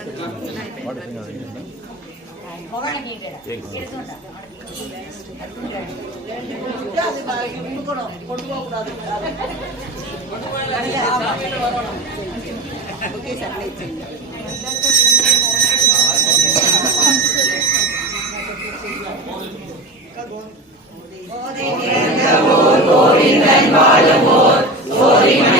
அப்படியே கை மாற வேண்டும் முகனை நீங்க நீராஞ்சலம்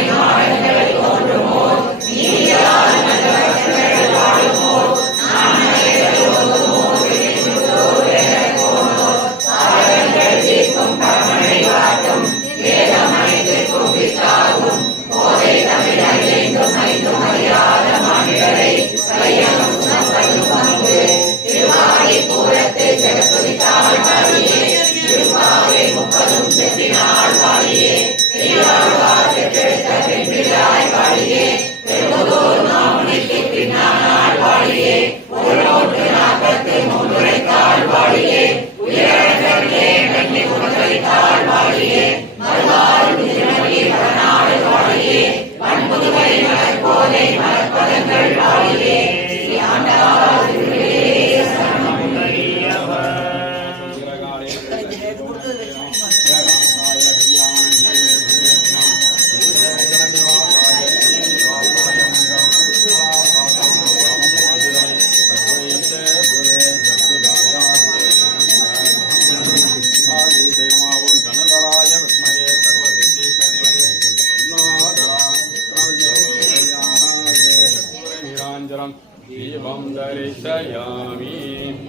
தரிசயாமி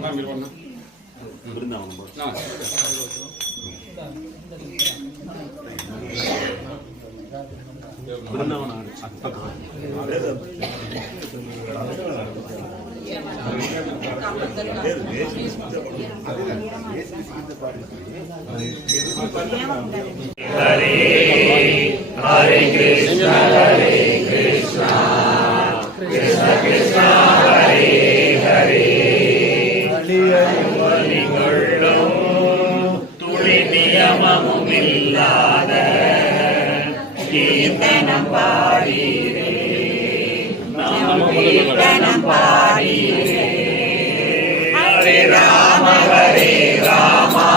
அமீர் பொண்ணு ஆ துளி இல்லாத கீர்த்தனம் பாடீரே நாம் கீர்த்தனம் பாடீரே ஹரே ராம ஹரே ராமா.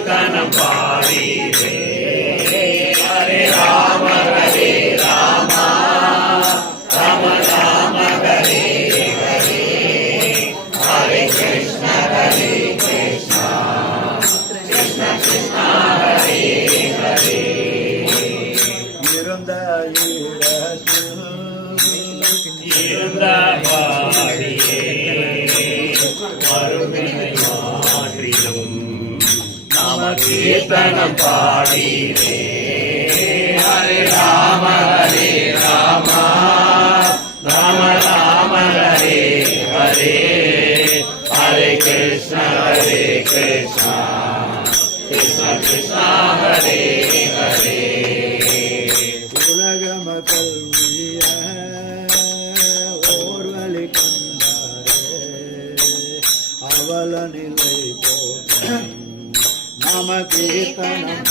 కనపా கீர்த்தனம் பாடினே Hare Rama Hare Rama Rama Rama Hare Hare Hare Krishna Hare Krishna Krishna Krishna Hare Hare Satan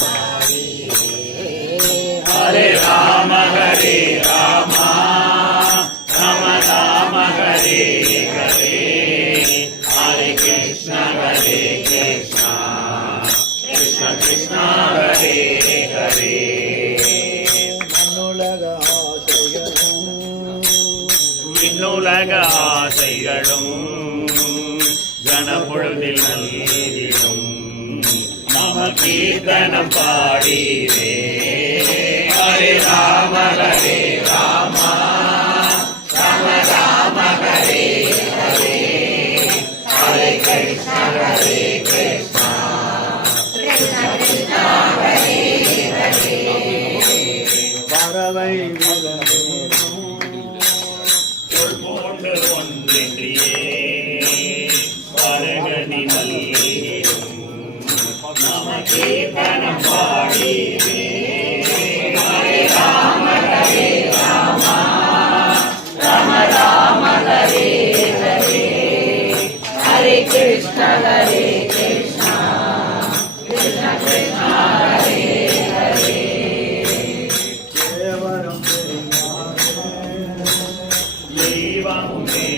vamos ver.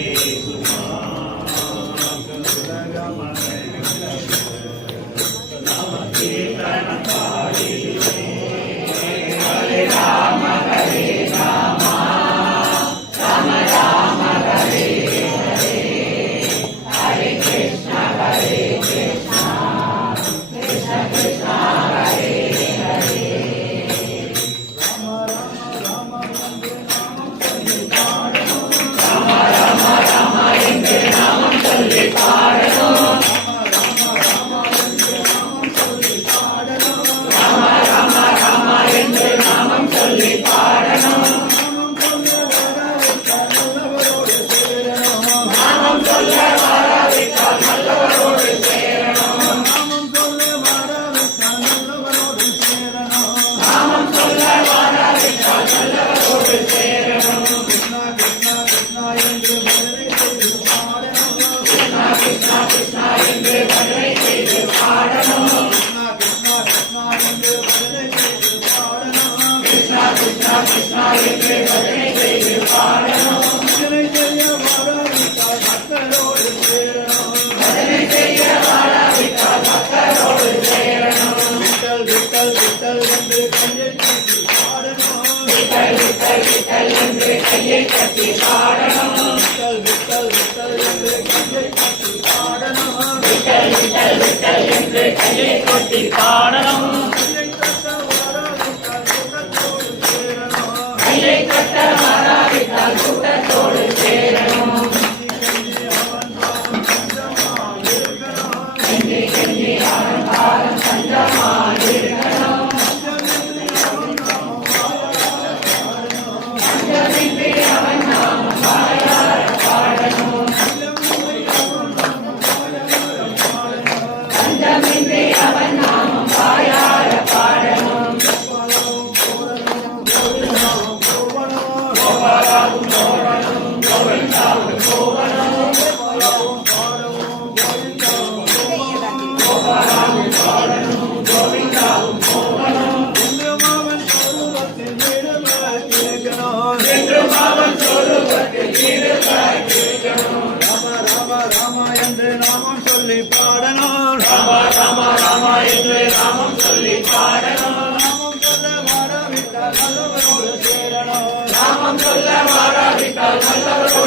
கொட்டி பாடலம். சொல்லுவோர் ராம ராம ராம என்று நாமம் சொல்லி பாடணும் சொல்ல மாறாவிட்டால் நல்லவரோடு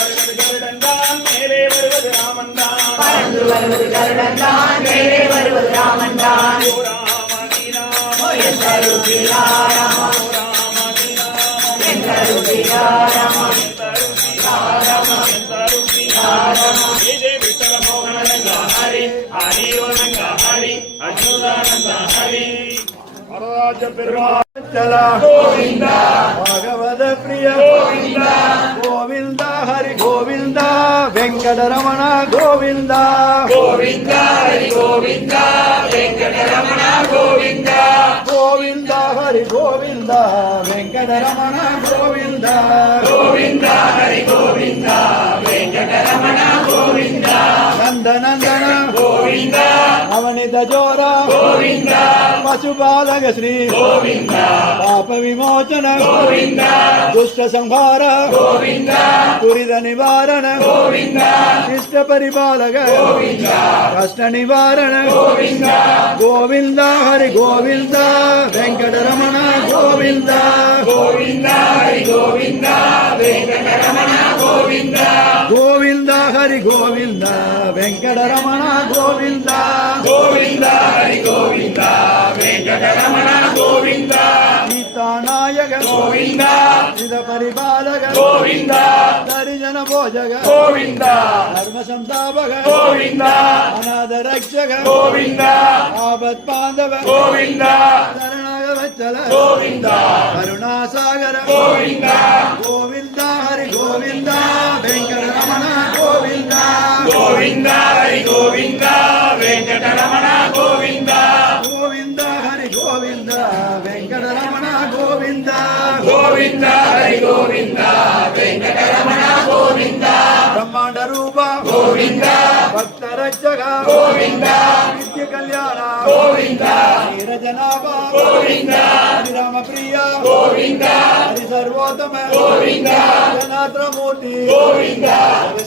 வருவது கருடன்தான் மேலே வருவது ராமன்தான் பறந்து வருவது கருடன்தான் மேலே வருவது ராமன்தான் ஓ ராம நீ ராம எந்தரு ஸ்ரீராம ராம ஹரியோனங்க ஹரி அச்சுதானந்த ஹரி வரராஜ பெருமாச்சல கோவிந்தா பகவத பிரிய கோவிந்தா கோவிந்தா Linda. ನವನಿತ ಜೋರ ಗೋವಿಂದ ಪಶುಪಾಲಕ ಶ್ರೀ ಗೋವಿಂದ ಪಾಪ ವಿಮೋಚನ ಗೋವಿಂದ ದುಷ್ಟ ಸಂಹಾರ ಗೋವಿಂದ ಕುರಿದ ನಿವಾರಣ ಗೋವಿಂದ ಇಷ್ಟ ಪರಿಪಾಲಕ ಗೋವಿಂದ ಕಷ್ಟ ನಿವಾರಣ ಗೋವಿಂದ ಗೋವಿಂದ ಹರಿ ಗೋವಿಂದ ವೆಂಕಟರಮಣ ಗೋವಿಂದ ಗೋವಿಂದ ಹರಿ ಗೋವಿಂದ ವೆಂಕಟರಮಣ ಗೋವಿಂದ ಗೋವಿಂದ ಹರಿ ಗೋವಿಂದ ವೆಂಕಟರಮಣ ಗೋವಿಂದ கோவிந்தா ஹரி கோவிந்தா வெங்கடரமணா கோவிந்தா. சீதாநாயக கோவிந்தா. சித பரிபாலக கோவிந்தா. தரிஜன போஜக கோவிந்தா. தர்ம சந்தாபக கோவிந்தா గోవింద హరి గోవింద వెంకటరమణ గోవింద. గోవింద హరి గోవింద వెంకటరమణ గోవింద. గోవింద హరి గోవింద వెంకటరమణ గోవింద. బ్రహ్మాండ రూప గోవింద. భక్త రక్షక గోవింద. నిత్య కళ్యాణ గోవింద. వీర జనాభా. హరి రామ ప్రియ హరి సర్వోత్తమ జనాత్రమూర్తి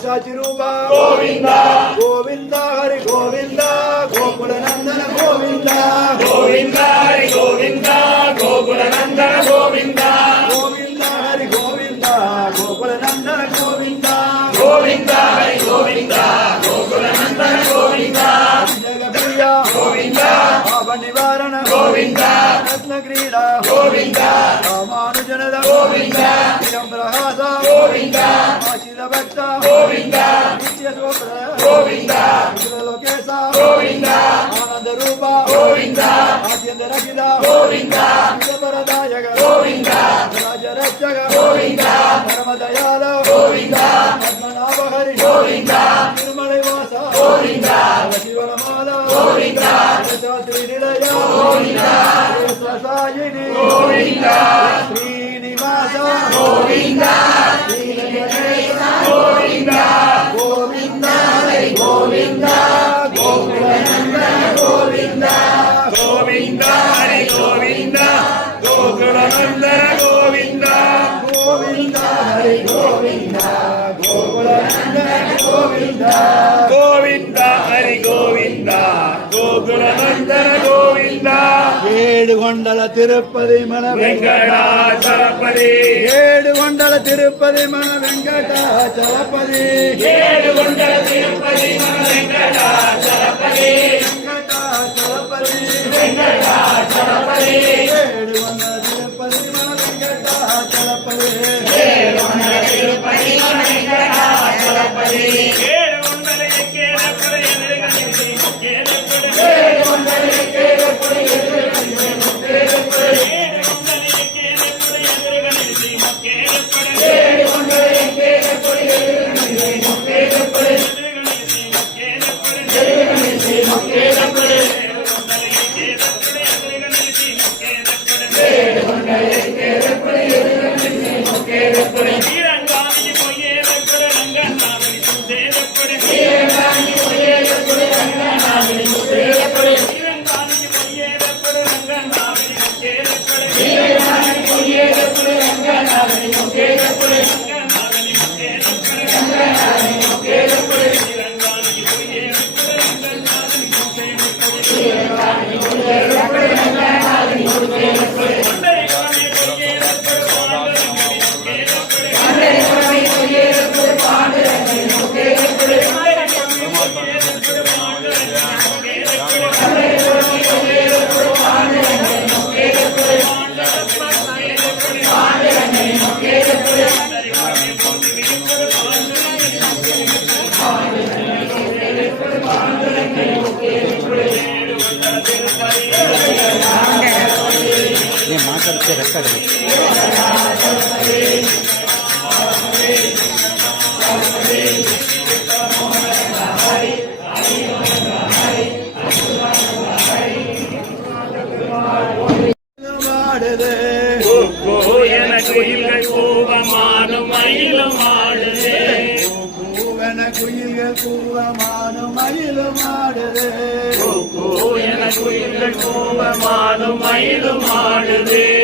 శాచిరూప గోవింద. హరి గోవింద. గోకుల నందన గోవింద. గోవింద హరి గోవింద. గోకుల నందన గోవింద. గోవింద. రామానుజనద గోవింద. ప్రహాస గోవింద. ఆశిత భక్త. గోవింద. నిత్య గోవింద. లోకేశ. గోవింద. ఆనంద రూప గోవింద. ఆద్యంత రహిత గోవింద. వరదాయక గోవింద. రాజ రక్షక గోవింద. పరమదయాల. గోవింద. పద్మనాభ హరి గోవింద. నిర్మల వాస గోవింద. శివమాల గోవింద. శాస్త్రి నిలయ గోవింద సాయిని గోవింద శ్రీనివాస గోవింద గోవింద గోవింద హరి గోవింద గోకులనందన గోవింద గోవింద హరి గోవింద గోకులనందన గోవింద గోవింద హరి గోవింద గోకులనందన గోవింద గోవింద ஏடு கொண்டல திருப்பதி மன வெங்கடாச்சலபதி. ஏடு கொண்டல திருப்பதி மன வெங்கடாச்சலபதி. ஏடு கொண்டல திருப்பதி மன வெங்கடாச்சலபதி. வெங்கடாச்சலபதி. வெங்கடாச்சலபதி ஏடு ஆடுது கூ குயில்கள் கூவமானும் மயிலும் ஆடுதே பூவன குயில்கள் கூவமானும் மயிலும் ஆடுது குயில்கள் கூவமானும் மயிலும் ஆடுதே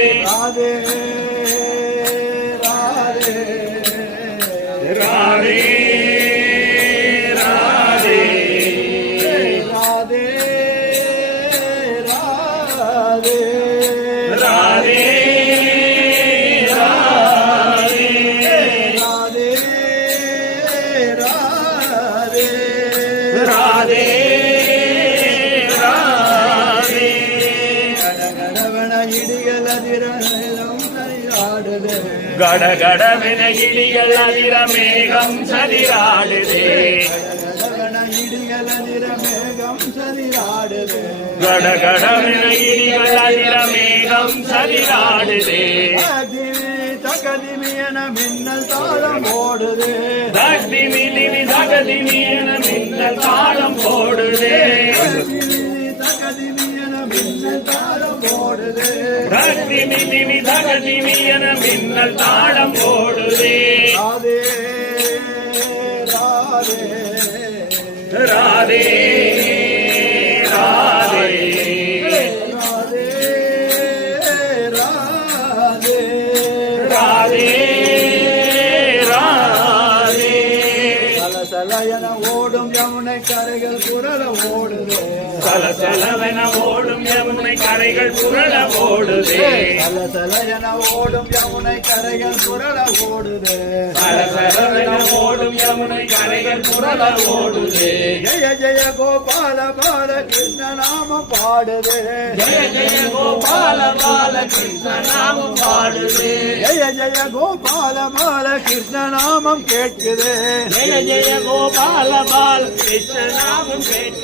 கடகடவென இடியல் அதிர மேகம் சதிராடுதே கடகடவென இடியல் அதிர மேகம் சதிராடுதே தகதிமி என மின்னல் தாளம் ஓடுதே தகதிமி தகதிமி என மின்னல் தாளம் ஓடுதே ராத்திரி திவி தகதிவி என மின்னல் தாளம் போடுதே. ராதே. ராதே. சலசலவென ஓடும் யமுனை கரைகள் புரள ஓடுதே. சலசலயன ஓடும் யமுனை கரைகள் குரல ஓடுது. சலசலவென ஓடும் யமுனை கரைகள் புரள ஓடுதே. ஜெய ஜெய கோபால பால கிருஷ்ண நாம பாடுது. ஜெய ஜெய கோபால பால கிருஷ்ண நாமம் பாடுதே. ஜெய ஜெய கோபால பால கிருஷ்ண நாமம் கேட்குது. ஜெய ஜெய கோபால பால கிருஷ்ண நாமம் கேட்குது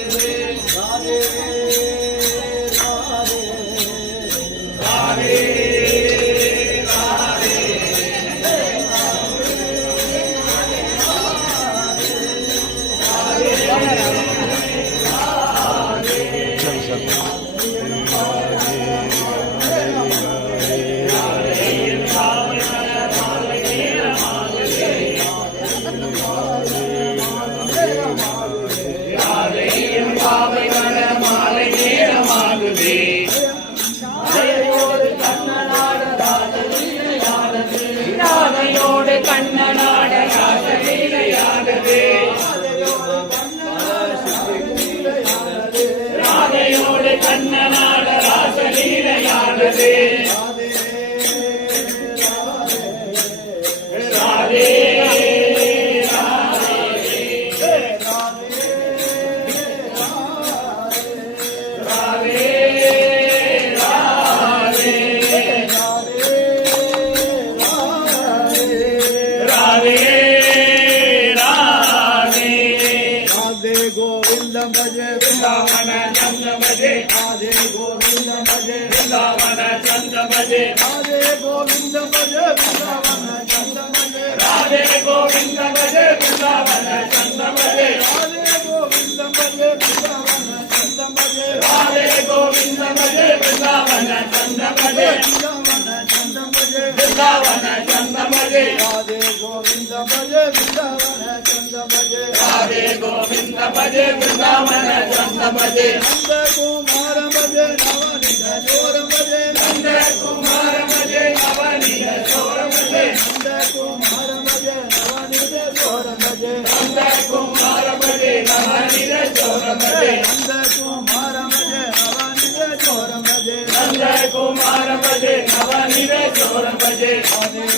बजे वृंदावन चंद बजे। नंद कुमार भजे नवनिध चोर भजे नंद कुमार बजे नवनिध बजे। नंद कुमार बजे नवनिध बजे। नंद कुमार बजे नवनिध बजे। नंद कुमार बजे नवनिध बजे। नंद कुमार बजे नवनिध बजे।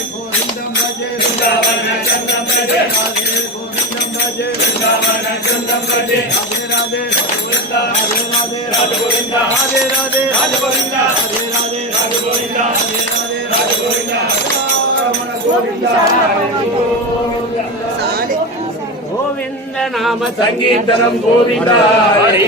వెంకటే రాధే రాధే గోవింద గోవింద నామ సంగీతనం గోవింద